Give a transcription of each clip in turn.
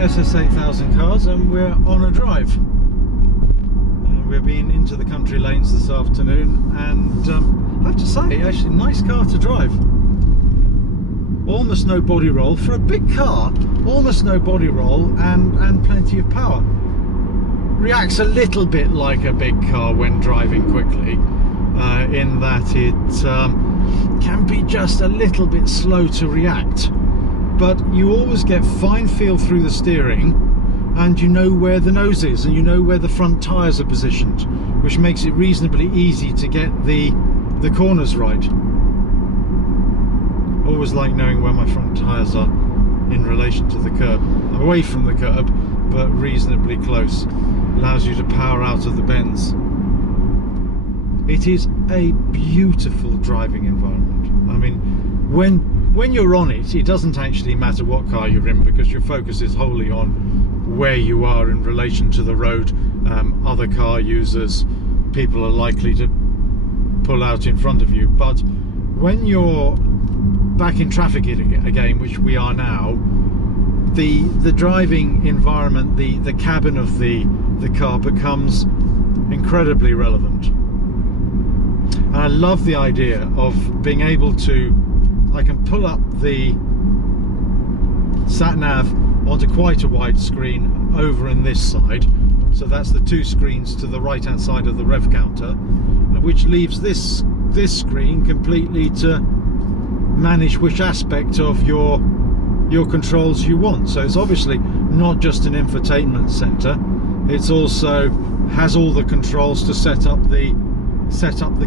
SS8000 cars, and we're on a drive. We've been into the country lanes this afternoon, and I have to say, actually, nice car to drive. Almost no body roll for a big car. Almost no body roll, and plenty of power. Reacts a little bit like a big car when driving quickly, in that it can be just a little bit slow to react. But you always get fine feel through the steering, and you know where the nose is, and you know where the front tyres are positioned, which makes it reasonably easy to get the corners right. Always like knowing where my front tyres are in relation to the curb. I'm away from the curb, but reasonably close. Allows you to power out of the bends. It is a beautiful driving environment. I mean, when you're on it, it doesn't actually matter what car you're in, because your focus is wholly on where you are in relation to the road, other car users, people are likely to pull out in front of you. But when you're back in traffic again, which we are now, the driving environment, the cabin of the car becomes incredibly relevant. And I love the idea of being able to, I can pull up the sat nav onto quite a wide screen over in this side, so that's the two screens to the right hand side of the rev counter, which leaves this screen completely to manage which aspect of your controls you want. So it's obviously not just an infotainment center, it's also has all the controls to set up the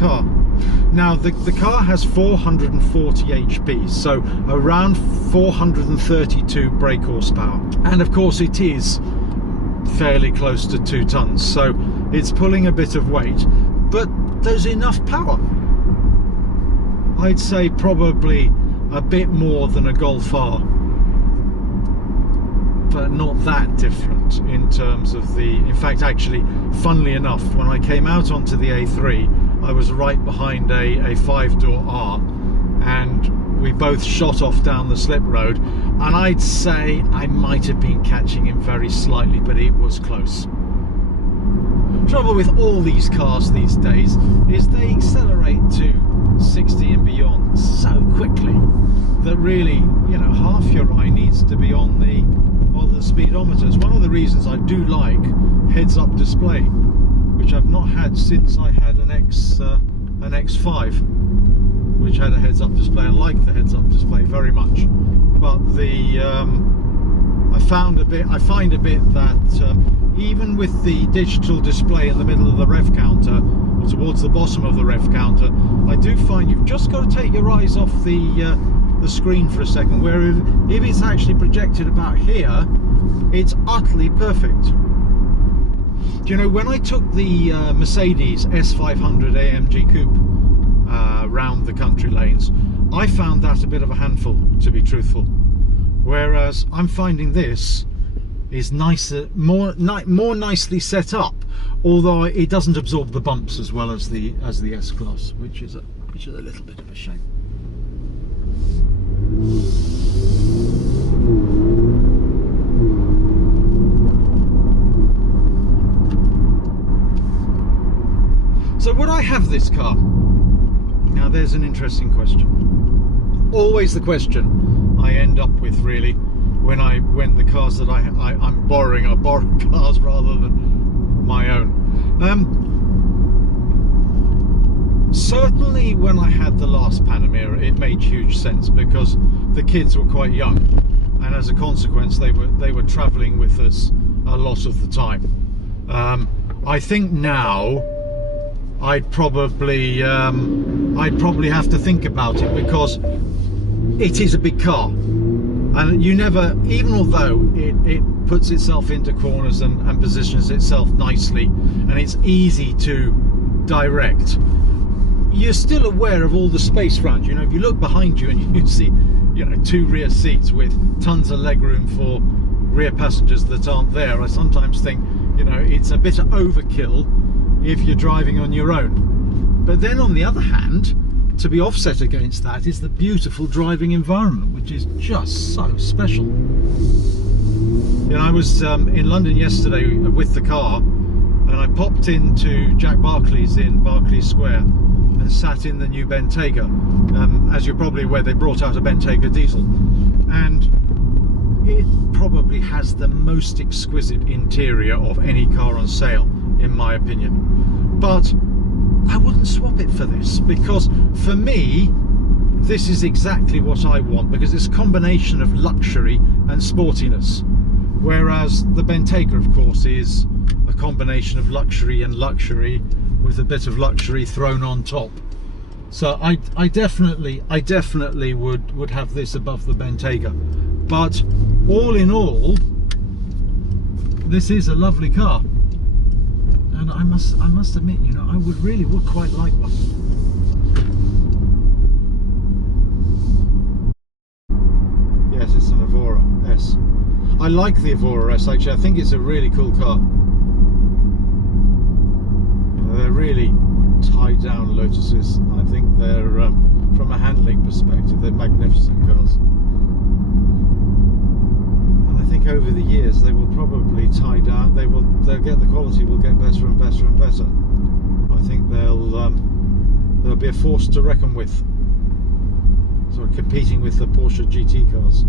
car. Now the car has 440 HP, so around 432 brake horsepower, and of course it is fairly close to 2 tons, so it's pulling a bit of weight, but there's enough power. I'd say probably a bit more than a Golf R, but not that different in terms of in fact, actually, funnily enough, when I came out onto the A3, I was right behind a 5-door R, and we both shot off down the slip road, and I'd say I might have been catching him very slightly, but it was close. Trouble with all these cars these days is they accelerate to 60 and beyond so quickly that really, you know, half your eye needs to be on the speedometers. One of the reasons I do like heads-up display, which I've not had since I had an X5, which had a heads-up display. I like the heads-up display very much, but I find a bit that even with the digital display in the middle of the rev counter, or towards the bottom of the rev counter, I do find you've just got to take your eyes off the screen for a second, where if it's actually projected about here, it's utterly perfect. Do you know, when I took the Mercedes S500 AMG Coupe round the country lanes, I found that a bit of a handful, to be truthful, whereas I'm finding this is nicer, more nicely set up, although it doesn't absorb the bumps as well as the S-Class, which is a little bit of a shame. So would I have this car? Now there's an interesting question. Always the question I end up with, really, when the cars that I'm borrowing are borrowed cars rather than my own. Certainly when I had the last Panamera, it made huge sense because the kids were quite young, and as a consequence they were traveling with us a lot of the time. I think now I'd probably have to think about it, because it is a big car, and you never, even although it puts itself into corners and positions itself nicely, and it's easy to direct, you're still aware of all the space around you. You know, if you look behind you and you see, you know, 2 rear seats with tons of legroom for rear passengers that aren't there, I sometimes think, you know, it's a bit of overkill if you're driving on your own. But then on the other hand, to be offset against that is the beautiful driving environment, which is just so special. You know, was in London yesterday with the car, and I popped into Jack Barclay's in Berkeley Square and sat in the new Bentayga. As you're probably aware, they brought out a Bentayga diesel, and it probably has the most exquisite interior of any car on sale, in my opinion. But I wouldn't swap it for this, because for me, this is exactly what I want, because it's a combination of luxury and sportiness. Whereas the Bentayga, of course, is a combination of luxury and luxury with a bit of luxury thrown on top. So I definitely would have this above the Bentayga. But all in all, this is a lovely car, and I must admit, you know, I would quite like one. Yes, it's an Evora S. I like the Evora S, actually. I think it's a really cool car. You know, they're really tied down Lotuses. I think they're, from a handling perspective, they're magnificent cars. And I think over the years they will probably tie down. They'll get, the quality will get better and better and better. I think they'll be a force to reckon with, sort of competing with the Porsche GT cars.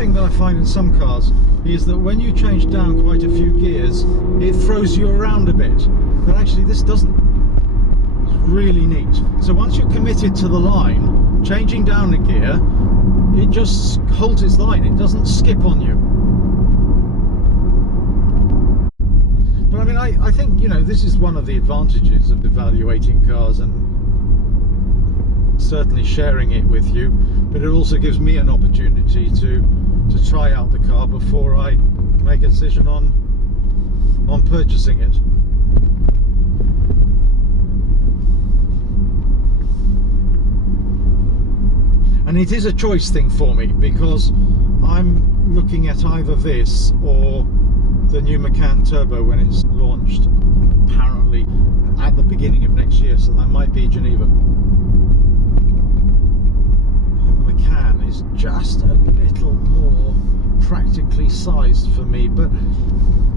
That I find in some cars is that when you change down quite a few gears, it throws you around a bit, but actually this doesn't. It's really neat. So once you're committed to the line, changing down a gear, it just holds its line, it doesn't skip on you. But I mean, I think, you know, this is one of the advantages of evaluating cars and certainly sharing it with you, but it also gives me an opportunity to try out the car before I make a decision on purchasing it. And it is a choice thing for me, because I'm looking at either this or the new Macan Turbo when it's launched, apparently at the beginning of next year, so that might be Geneva. Macan is just a little more practically sized for me, but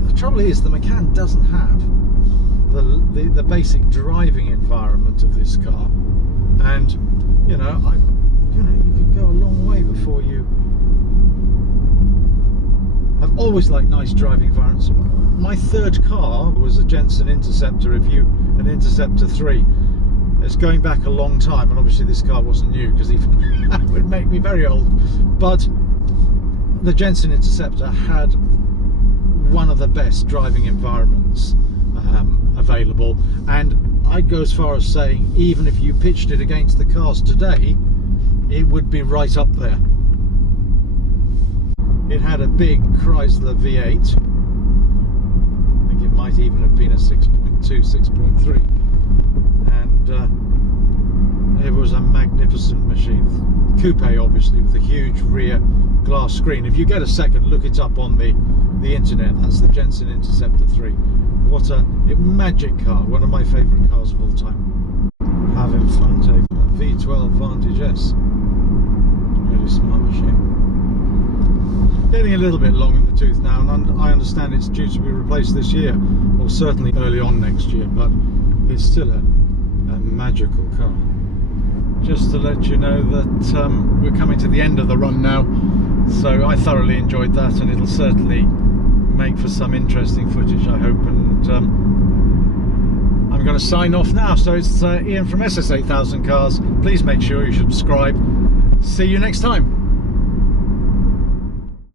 the trouble is the Macan doesn't have the basic driving environment of this car, and you know, you could go a long way before you. I've always liked nice driving environments. My third car was a Jensen Interceptor, an Interceptor 3. It's going back a long time, and obviously this car wasn't new, because even that would make me very old. But the Jensen Interceptor had one of the best driving environments available, and I'd go as far as saying, even if you pitched it against the cars today, it would be right up there. It had a big Chrysler V8. I think it might even have been a 6.2, 6.3. And it was a magnificent machine. Coupe, obviously, with a huge rear glass screen. If you get a second, look it up on the internet. That's the Jensen Interceptor 3. What a magic car, one of my favourite cars of all time. Having fun taking a V12 Vantage S. Really smart machine. Getting a little bit long in the tooth now, and I understand it's due to be replaced this year, or certainly early on next year, but it's still a magical car. Just to let you know that we're coming to the end of the run now, so I thoroughly enjoyed that, and it'll certainly make for some interesting footage, I hope. And I'm going to sign off now. So it's Ian from SS8000 Cars. Please make sure you subscribe. See you next time.